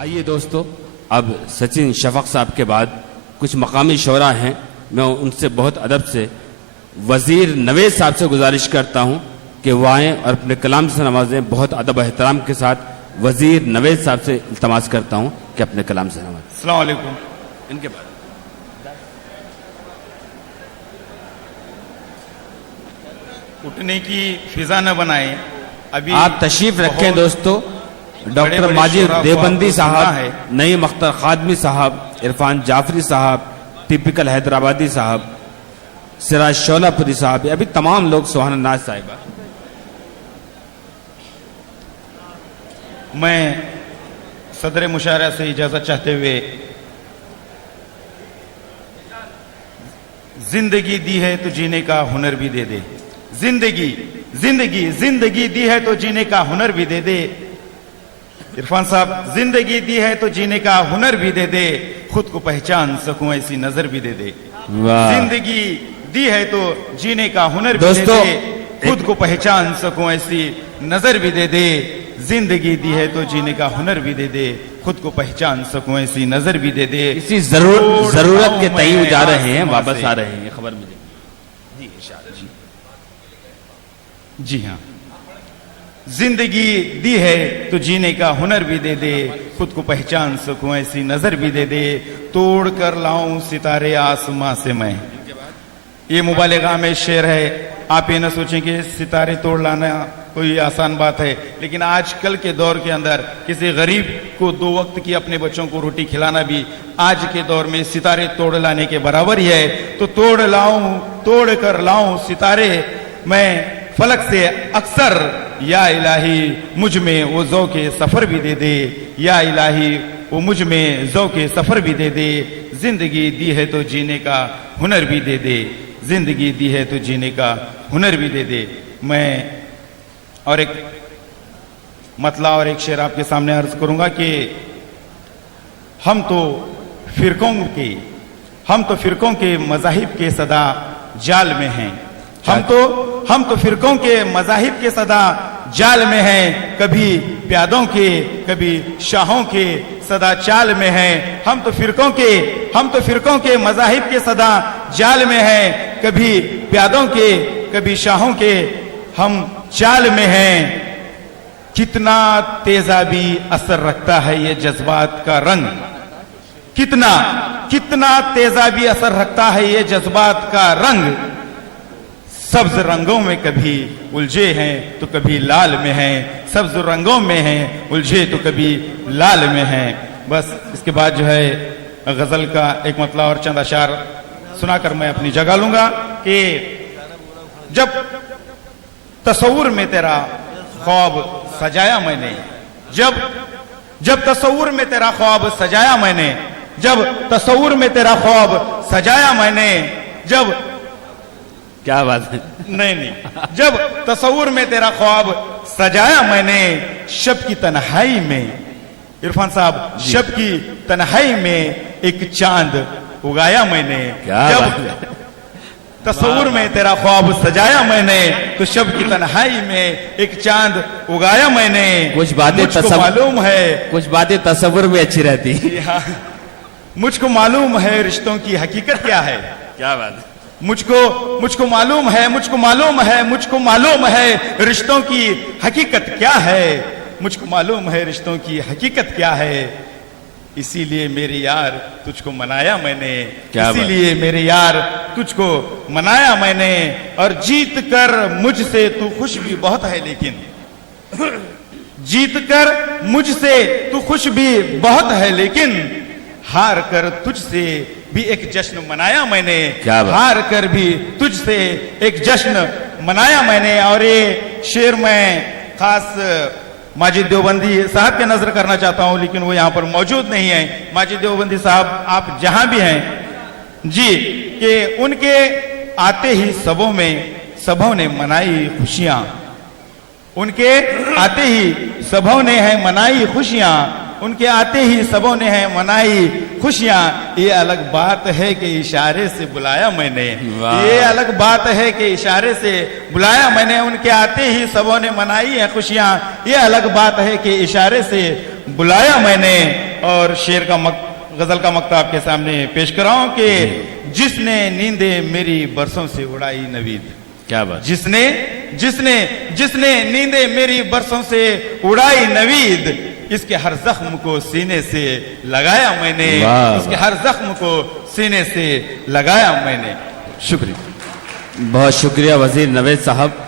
आइए दोस्तों, अब सचिन शफक साहब के बाद कुछ मकामी शोरा हैं, मैं उनसे बहुत अदब से वजीर नवेद साहब से गुजारिश करता हूं कि वो आएँ और अपने कलाम से नवाजें। बहुत अदब एहतराम के साथ वजीर नवेद साहब से इल्तमास करता हूं कि अपने कलाम से नवाजें। अस्सलाम वालेकुम। इनके बाद उठने की फिजा न बनाए। अभी आप तशरीफ रखें दोस्तों। डॉक्टर माजिद देवबंदी साहब, नईम अख्तर खादमी साहब, इरफान जाफरी साहब, टिपिकल हैदराबादी साहब, सिराज शोलापुरी साहब, अभी तमाम लोग, सुहाना नाज साहिबा। मैं सदर मुशायरा से इजाजत चाहते हुए, जिंदगी दी है तो जीने का हुनर भी दे दे। जिंदगी जिंदगी जिंदगी दी है तो जीने का हुनर भी दे दे। इरफान साहब, जिंदगी दी है तो जीने का हुनर भी दे दे, खुद को पहचान सकूं ऐसी नजर भी दे दे। जिंदगी दी है तो जीने का हुनर भी दे दे, खुद को पहचान सकूं ऐसी नजर भी दे दे। जिंदगी दी है तो जीने का हुनर भी दे दे, खुद को पहचान सकूं ऐसी नजर भी दे दे। इसी जरूरत के तय जा रहे हैं, वापस आ रहे हैं, खबर मिली जी हाँ। जिंदगी दी है तो जीने का हुनर भी दे दे, खुद को पहचान सकूं ऐसी नजर भी दे दे। तोड़ कर लाऊं सितारे आसमां से मैं। ये मुबालिगा में शेर है। आप ये ना सोचें कि सितारे तोड़ लाना कोई आसान बात है, लेकिन आजकल के दौर के अंदर किसी गरीब को 2 वक्त की अपने बच्चों को रोटी खिलाना भी आज के दौर में सितारे तोड़ लाने के बराबर ही है। तो तोड़ कर लाऊं सितारे मैं फलक से अक्सर, या इलाही मुझ में वो ज़ौक़े सफर भी दे दे। या इलाही वो मुझ में ज़ौक़े सफर भी दे दे। जिंदगी दी है तो जीने का हुनर भी दे दे। जिंदगी दी है तो जीने का हुनर भी दे दे। मैं और एक मतला और एक शेर आपके सामने अर्ज करूंगा कि हम तो फिरकों के मज़ाहिब के सदा जाल में हैं। हम तो फिरकों के मज़ाहिब के सदा जाल में हैं। कभी प्यादों के, कभी शाहों के सदा चाल में हैं। हम तो फिरकों के मज़ाहिब के सदा जाल में हैं। कभी प्यादों के, कभी शाहों के हम चाल में हैं। कितना तेजाबी असर रखता है ये जज्बात का रंग। कितना तेजाबी असर रखता है ये जज्बात का रंग। सब्ज रंगों में कभी उलझे हैं तो कभी लाल में हैं। सब्ज रंगों में हैं उलझे तो कभी लाल में हैं। बस इसके बाद जो है गजल का एक मतला और चंद अशार सुनाकर मैं अपनी जगह लूंगा कि जब तसव्वुर में तेरा ख्वाब सजाया मैंने, जब तसव्वुर में तेरा ख्वाब सजाया मैंने, जब तसव्वुर में तेरा ख्वाब सजाया मैंने, जब क्या बात है, नहीं, जब तसव्वुर में तेरा ख्वाब सजाया मैंने, शब की तन्हाई में, इरफान साहब, शब की तन्हाई में एक चांद उगाया मैंने। जब तसव्वुर में तेरा ख्वाब सजाया मैंने तो शब की तन्हाई में एक चांद उगाया मैंने। कुछ बातें मालूम है, कुछ बातें तसव्वुर में अच्छी रहती। मुझको मालूम है रिश्तों की हकीकत क्या है। क्या बात है। मुझको मालूम है रिश्तों की हकीकत क्या है। मुझको मालूम है रिश्तों की हकीकत क्या है। इसीलिए मेरे यार तुझको मनाया मैंने। इसीलिए मेरे यार तुझको मनाया मैंने। और जीत कर मुझसे तू खुश भी बहुत है, लेकिन जीत कर मुझसे तू खुश भी बहुत है, लेकिन हार कर तुझसे भी एक जश्न मनाया मैंने। हार कर भी तुझसे एक जश्न मनाया मैंने। और ये शेर मैं खास माजिद देवबंदी साहब के नजर करना चाहता हूं, लेकिन वो यहां पर मौजूद नहीं है। माजिद देवबंदी साहब, आप जहां भी हैं जी, कि उनके आते ही सबों ने मनाई खुशियां। उनके आते ही सबों ने है मनाई खुशियां। उनके आते ही सबों ने है मनाई खुशियां। ये अलग बात है कि इशारे से बुलाया मैंने। ये अलग बात है कि इशारे से बुलाया मैंने। उनके आते ही सबों ने मनाई है खुशियां। ये अलग बात है कि इशारे से बुलाया मैंने। और शेर का गजल का मक्ता आपके सामने पेश कर रहा हूं कि जिसने नींदे मेरी बरसों से उड़ाई नवीद। क्या बात। जिसने जिसने जिसने नींदे मेरी बरसों से उड़ाई नवीद, इसके हर जख्म को सीने से लगाया मैंने। इसके हर जख्म को सीने से लगाया मैंने। शुक्रिया। बहुत शुक्रिया वजीर नवेद साहब।